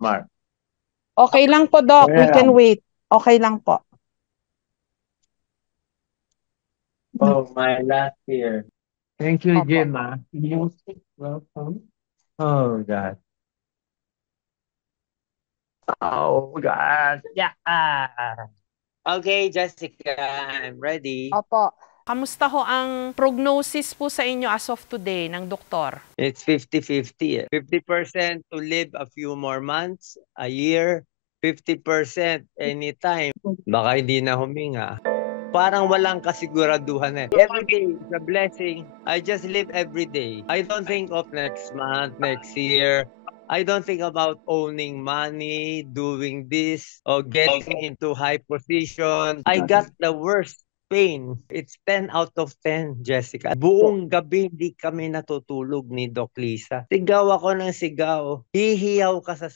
Mark. Okay lang po, Doc. We can Well, wait. Okay lang po. oh, my last year. Thank you, Opo. Gemma. Music, welcome. Oh, God. Oh, God. Yeah. Okay, Jessica, I'm ready. Opo. Kamusta ho ang prognosis po sa inyo as of today ng doktor? It's 50-50. 50% to live a few more months, a year. 50% anytime. Baka hindi na huminga. Parang walang kasiguraduhan eh. Every day is a blessing. I just live every day. I don't think of next month, next year. I don't think about owning money, doing this, or getting into high position. I got the worst pain. It's 10 out of 10, Jessica. Buong gabi hindi kami natutulog ni Doc Lisa. Sigaw ako ng sigaw. Hihiyaw ka sa